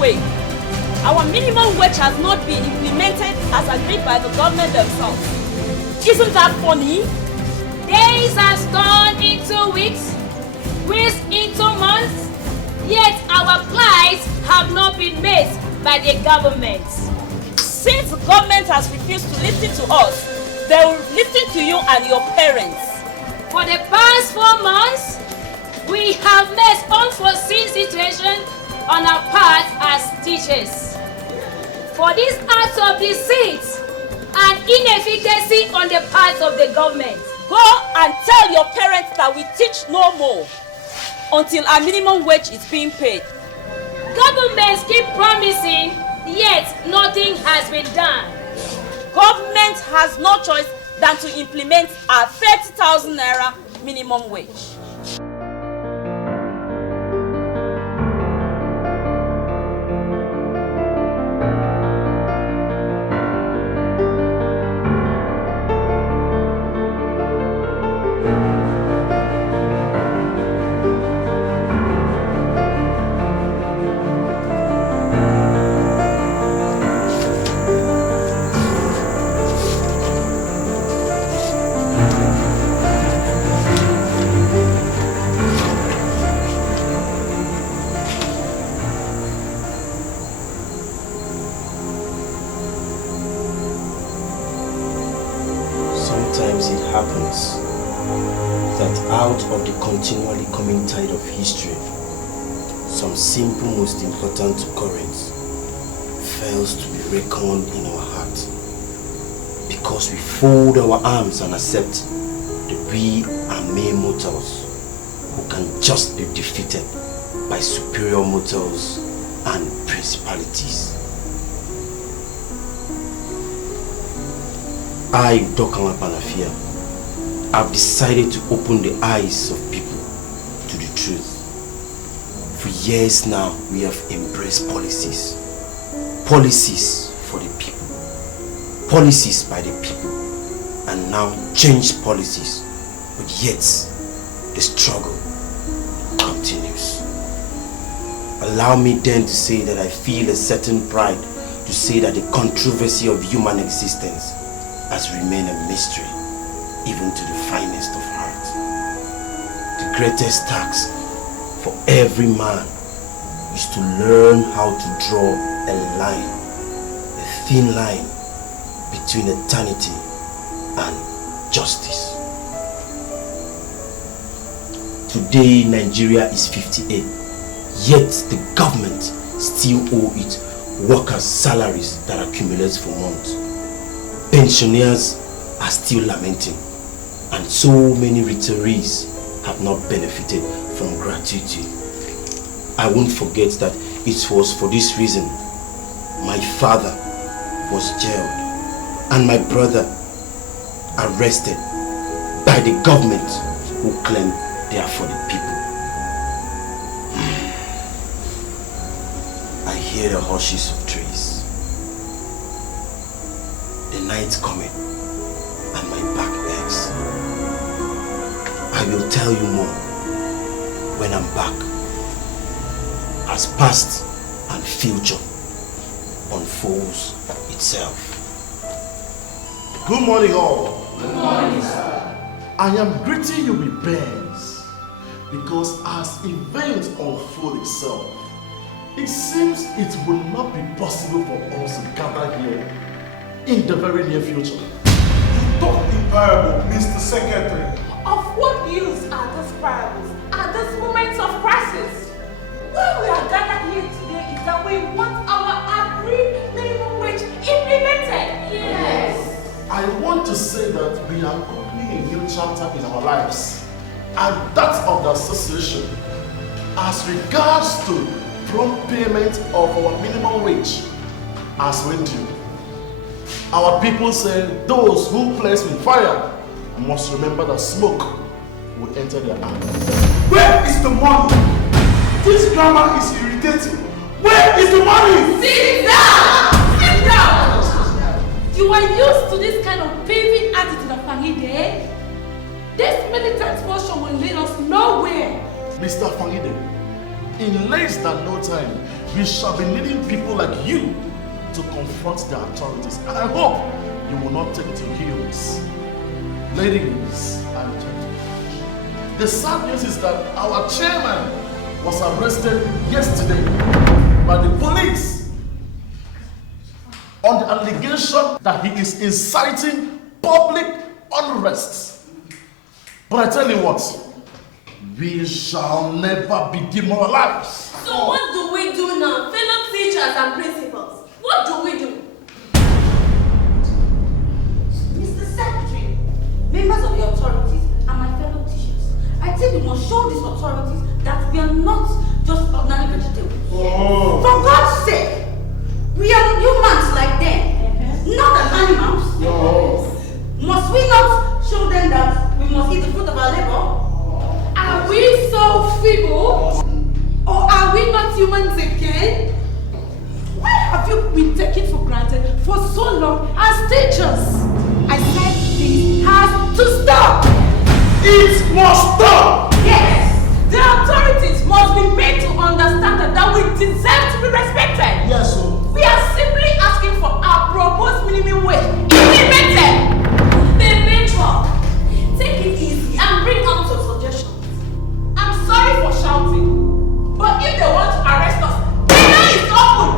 way. Our minimum wage has not been implemented as agreed by the government themselves. Isn't that funny? Days has turned into weeks, weeks into months, yet our plights have not been met by the government. Since the government has refused to listen to us, they will listen to you and your parents. For the past 4 months, we have met unforeseen situations on our part as teachers. For this act of deceit and inefficacy on the part of the government, go and tell your parents that we teach no more until our minimum wage is being paid. Governments keep promising, yet nothing has been done. Government has no choice than to implement our 30,000 naira minimum wage. Sometimes it happens that out of the continually coming tide of history, some simple, most important occurrence fails to be reckoned in our heart because we fold our arms and accept that we are mere mortals who can just be defeated by superior mortals and principalities. I, Dokan Panafia, have decided to open the eyes of people to the truth. For years now, we have embraced policies. Policies for the people. Policies by the people. And now changed policies. But yet, the struggle continues. Allow me then to say that I feel a certain pride to say that the controversy of human existence has remained a mystery, even to the finest of heart. The greatest task for every man is to learn how to draw a line, a thin line between eternity and justice. Today, Nigeria is 58, yet the government still owe it workers' salaries that accumulate for months. Pensioners are still lamenting, and so many retirees have not benefited from gratuity. I won't forget that it was for this reason my father was jailed and my brother arrested by the government who claimed they are for the people. I hear the hushes of trees. The night coming and my back aches. I will tell you more when I'm back, as past and future unfolds itself. Good morning all. Good morning, sir. I am greeting you with bells because as events unfold itself, it seems it will not be possible for us to gather here in the very near future. You talk in parable, Mr. Secretary. Of what use are these parables at this moment of crisis? Why we are gathered here today is that we want our agreed minimum wage implemented. yes. I want to say that we are opening a new chapter in our lives, and that of the association as regards to prompt payment of our minimum wage as we do. Our people say those who place with fire must remember that smoke will enter their eyes. Where is the money? This grammar is irritating. Where is the money? Sit down! Sit down! You are used to this kind of paving attitude of Fangide. This militant motion will lead us nowhere. Mr. Fangide, in less than no time, we shall be needing people like you to confront the authorities. And I hope you will not take it to heels. Ladies and gentlemen, the sad news is that our chairman was arrested yesterday by the police on the allegation that he is inciting public unrest. But I tell you what, we shall never be demoralized. So what do we do now, fellow teachers and principals? What do we do? Mr. Secretary, members of the authorities and my fellow teachers, I think we must show these authorities that we are not just ordinary vegetables. Oh. For God's sake, we are humans like them, not animals. No. Must we not show them that we must eat the fruit of our labor? Are we so feeble? Or are we not humans again? Why have you been taken for granted for so long as teachers? I said this has to stop! It must stop! Yes! The authorities must be made to understand that we deserve to be respected. Yes, sir. We are simply asking for our proposed minimum wage implemented. Baby Trump, take it easy and bring out some suggestions. I'm sorry for shouting, but if they want to arrest us, the door is open.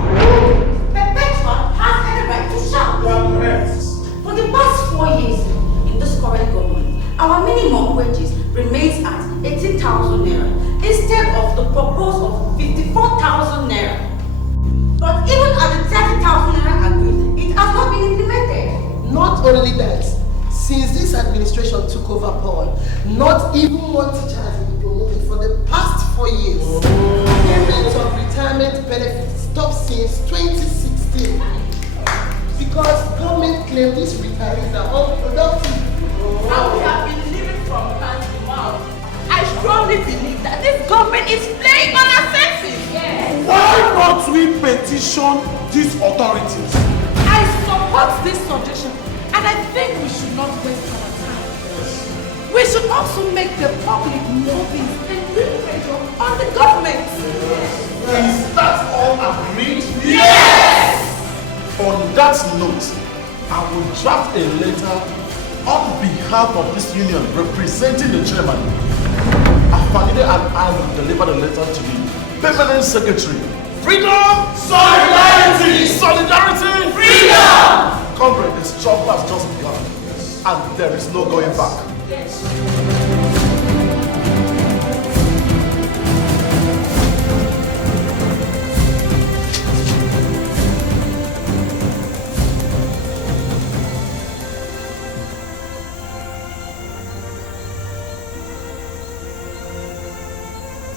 Perpetua has any right to shout. For the past 4 years in this current government, our minimum wages remains at 18,000 naira instead of the proposal of 54,000 naira. But even at the 30,000 naira agreed, it has not been implemented. Not only that, since this administration took over power, not even one teacher has been promoted for the past 4 years. Payment of retirement benefits stopped since 2016 because government claimed these retirees are unproductive. And we have been living from hand to mouth. I strongly believe that this government is playing on our senses. Yes. Why not we petition these authorities? I support this suggestion, and I think we should not waste our time. We should also make the public know this and bring pressure on the government. Is that all agreed? Yes! On that note, I will draft a letter on behalf of this union representing the chairman. Afanide and I will deliver the letter to the permanent secretary. Freedom! Solidarity! Solidarity! Freedom! Comrade, this job has just begun, and there is no going back.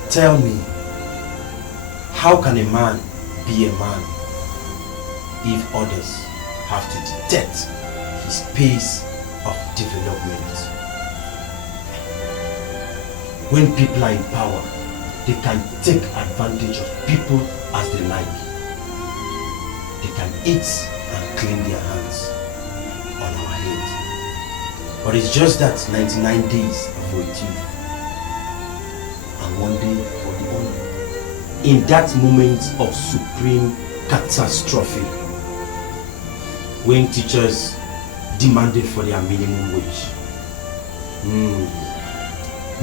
Tell me, how can a man be a man if others have to detect his pace of development? When people are in power, they can take advantage of people as they like. They can eat and clean their hands on our head. But it's just that 99 days for it you. And one day for the honor. In that moment of supreme catastrophe, when teachers demanded for their minimum wage,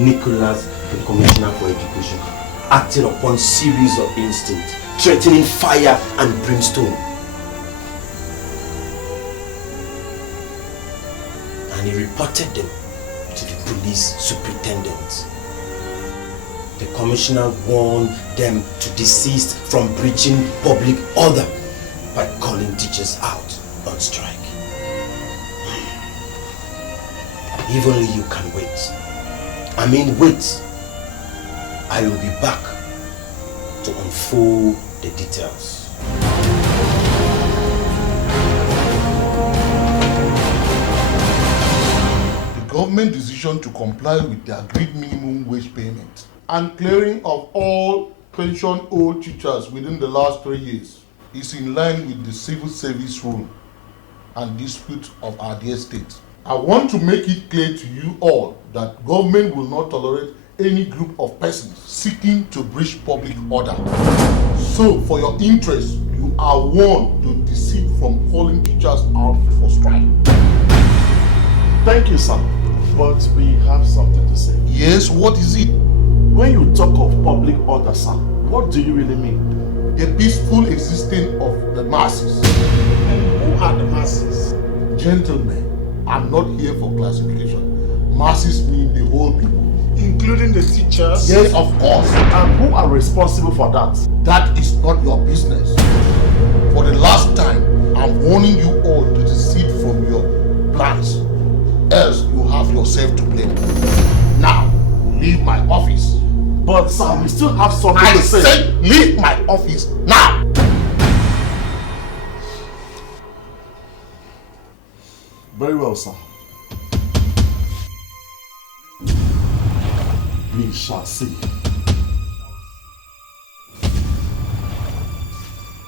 Nicholas, the Commissioner for Education, acted upon series of instincts, threatening fire and brimstone. And he reported them to the police superintendent. The commissioner warned them to desist from breaching public order by calling teachers out on strike. If only you can wait. Wait. I will be back to unfold the details. The government decision to comply with the agreed minimum wage payment and clearing of all pension-owed teachers within the last 3 years is in line with the civil service rule and dispute of our dear state. I want to make it clear to you all that government will not tolerate any group of persons seeking to breach public order. So, for your interest, you are warned to desist from calling teachers out for strike. Thank you, sir. But we have something to say. Yes, what is it? When you talk of public order, sir, what do you really mean? The peaceful existence of the masses. And who are the masses? Gentlemen, I'm not here for classification. Masses mean the whole people. Including the teachers? Yes, of course. And who are responsible for that? That is not your business. For the last time, I'm warning you all to desist from your plans. Else you have yourself to blame. Now, leave my office. But sir, we still have something I to say. said leave my office now! Very well, sir. We shall see.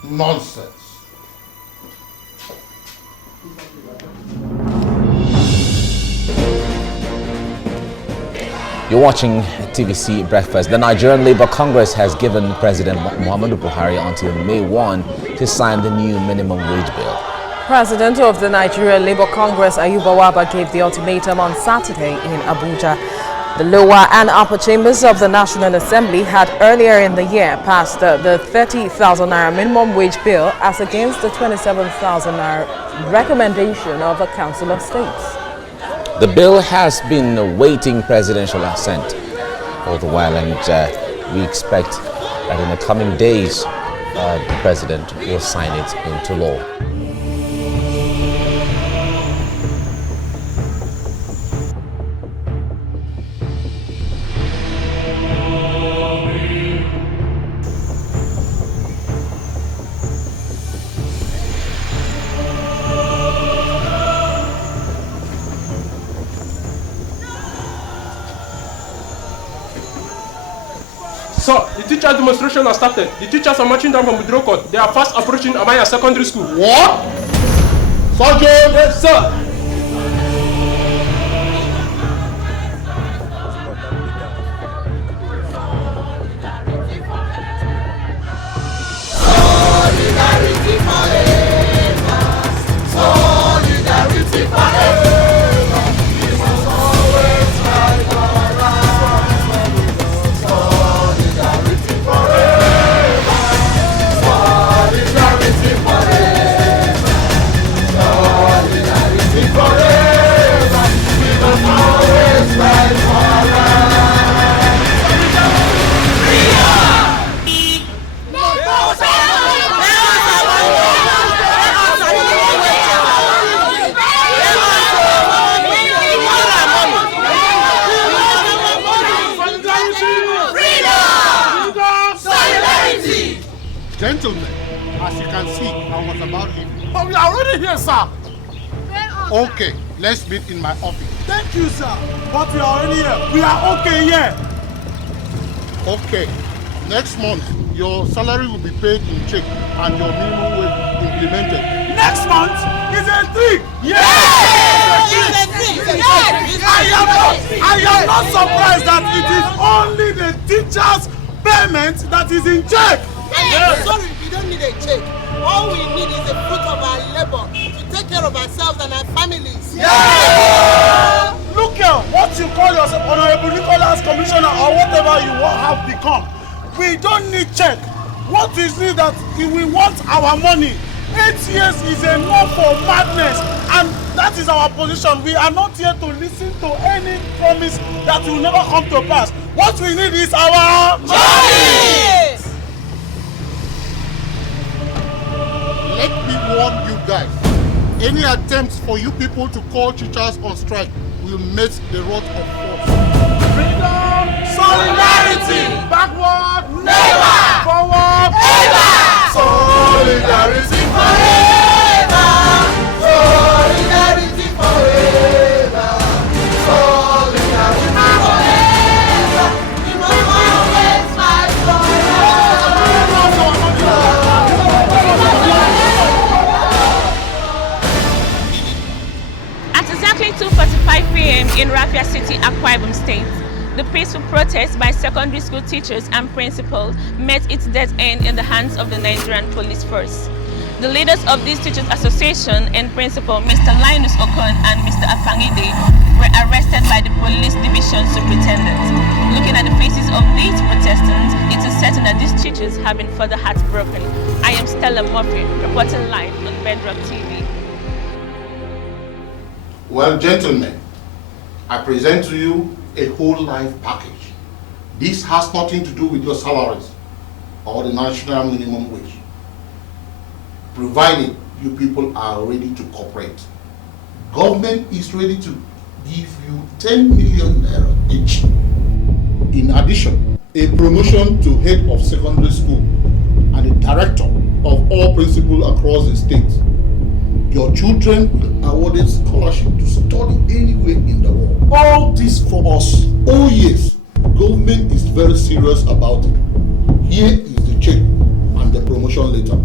Nonsense. You're watching TVC Breakfast. The Nigerian Labour Congress has given President Muhammadu Buhari until May 1 to sign the new minimum wage bill. President of the Nigerian Labour Congress, Ayuba Waba, gave the ultimatum on Saturday in Abuja. The lower and upper chambers of the National Assembly had earlier in the year passed the 30,000 naira minimum wage bill as against the 27,000 naira recommendation of the Council of States. The bill has been awaiting presidential assent all the while, and we expect that in the coming days, the president will sign it into law. So, the teacher demonstration has started. The teachers are marching down from Withdraw Court. They are fast approaching Amaya Secondary School. What? Sergeant! Yes, sir. Solidarity forever. Solidarity forever. We must always fight for us. Solidarity forever. Solidarity forever. Solidarity forever. We must always fight for us. Gentlemen, as you can see, I was about leaving. But we are already here, sir. Okay, let's meet in my office. Thank you, sir. But we are already here. We are okay here. Okay, next month, your salary will be paid in check and your minimum wage implemented. Next month is a thing. Yes! I am not surprised that it is only the teachers' payment that is in check. Yes. Sorry, we don't need a check. All we need is a fruit of our labor to take care of ourselves and our families. Yeah. Look here, what you call yourself, Honorable Nicholas Commissioner or whatever you have become. We don't need check. What is it that we want our money? 8 years is enough for madness, and that is our position. We are not here to listen to any promise that will never come to pass. What we need is our money. Let me warn you guys. Any attempts for you people to call teachers on strike will meet the wrath of force. Freedom, solidarity, backward, never, forward, ever. Solidarity forever. Solidarity forever. Solidarity forever. We must always fight At exactly 2:45 p.m. in Rafia City, Akwa Ibom State, The peaceful protest by secondary school teachers and principals met its death end in the hands of the Nigerian police force. The leaders of this teachers association and principal, Mr. Linus Okon and Mr. Afangide, were arrested by the police division superintendent. Looking at the faces of these protestants, it is certain that these teachers have been further heartbroken. I am Stella Murphy, reporting live on Bedrock TV. Well, gentlemen, I present to you a whole life package. This has nothing to do with your salaries or the national minimum wage, provided you people are ready to cooperate. Government is ready to give you 10 million naira each. In addition, a promotion to head of secondary school and a director of all principals across the state. Your children will be awarded scholarship to study anywhere in the world. All this for us. Oh yes, government is very serious about it. Here is the check and the promotion letter.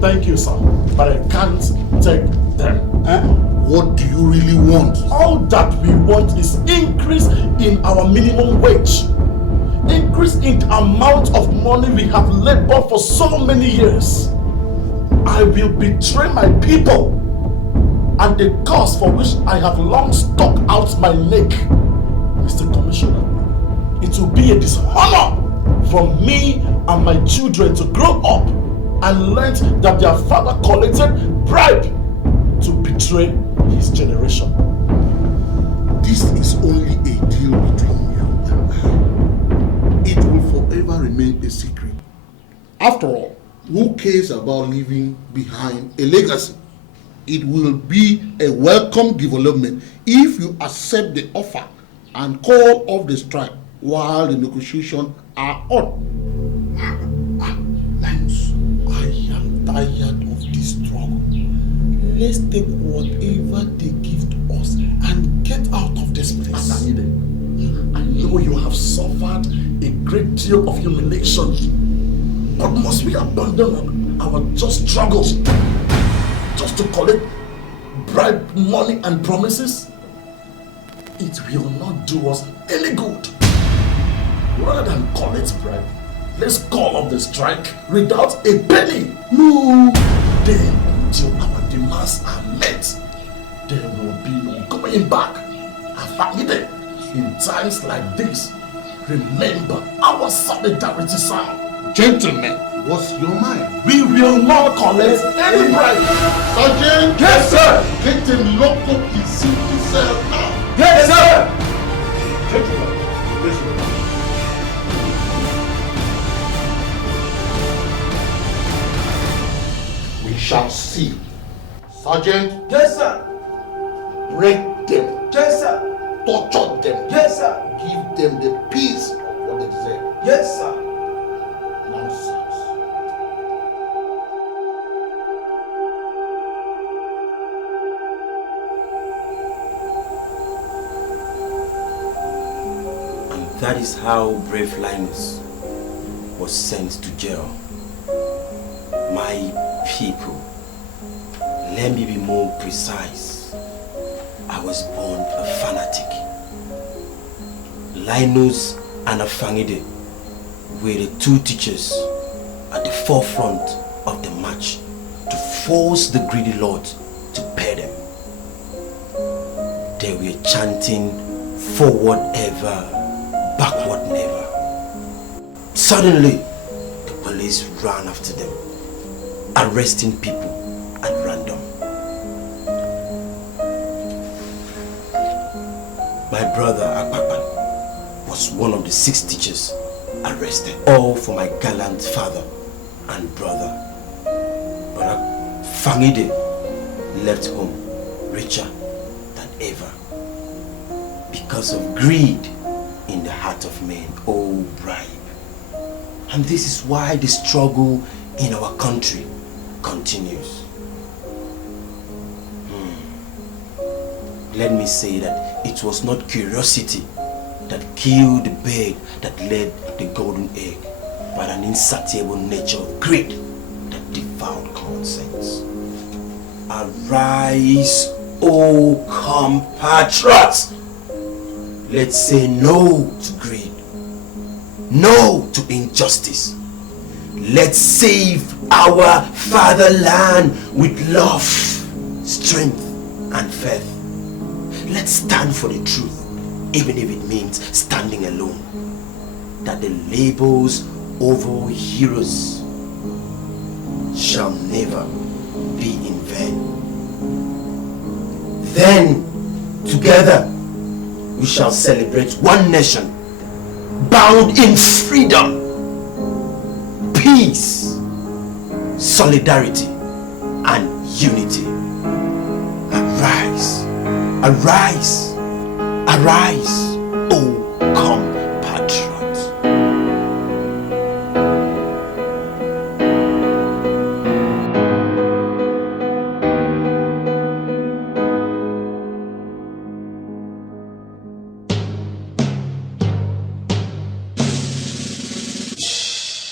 Thank you, sir, but I can't take them. What do you really want? All that we want is increase in our minimum wage. Increase in the amount of money we have labored for so many years. I will betray my people and the cause for which I have long stuck out my neck. Mr. Commissioner, it will be a dishonor for me and my children to grow up and learn that their father collected bribe to betray his generation. This is only a deal between you and I. It will forever remain a secret. After all, who cares about leaving behind a legacy? It will be a welcome development if you accept the offer and call off the strike while the negotiations are on. Linus, I am tired of this struggle. Let's take whatever they give to us and get out of this place. I know you have suffered a great deal of humiliation, but must we abandon our just struggles just to collect bribe money and promises? It will not do us any good. Rather than collect bribe, let's call off the strike without a penny. No, then until our demands are met, there will be no going back. Afangide, in times like this, remember our solidarity sound. Gentlemen, what's your mind? We will not collect any bribe. Sergeant! Yes, sir! Get them locked up in single cell now. Yes, sir! Gentlemen, listen. We shall see. Sergeant? Yes, sir! Break them. Yes, sir! Torture them. Yes, sir! Give them the peace of what they deserve. Yes, sir! Nonsense. And that is how brave Linus was sent to jail. My people, let me be more precise. I was born a fanatic. Linus and Afangide were the two teachers at the forefront of the march to force the greedy Lord to pay them. They were chanting, forward ever, backward never. Suddenly, the police ran after them, arresting people at random. My brother Akpapan was one of the 6 teachers arrested, all for my gallant father and brother. But Afangide left home richer than ever because of greed in the heart of men. Oh, bribe. And this is why the struggle in our country continues. Let me say that it was not curiosity that killed the bird that laid the golden egg, but an insatiable nature of greed that without common sense. Arise, O compatriots! Let's say no to greed, no to injustice. Let's save our fatherland with love, strength, and faith. Let's stand for the truth, even if it means standing alone. That the labels over heroes shall never be in vain. Then, together, we shall celebrate one nation, bound in freedom, peace, solidarity, and unity. Arise, arise, arise, O compatriots.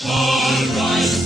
All rise.